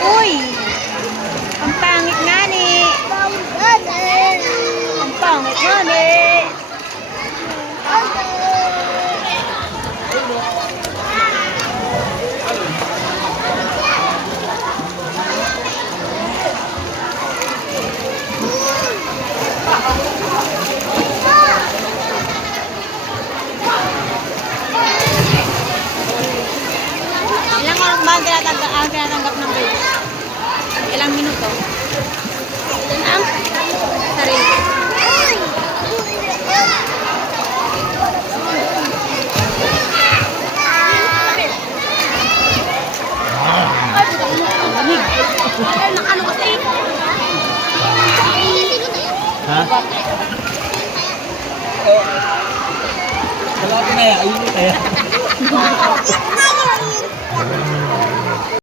Uy! Ang pangit nga ni. Ang pangit nga ni. Ilang oras ba ang tinatanggap ng base? Ilang minuto? Ang sarili. Nakano kasi? Ha? Wala ko na yan. Ayun kaya.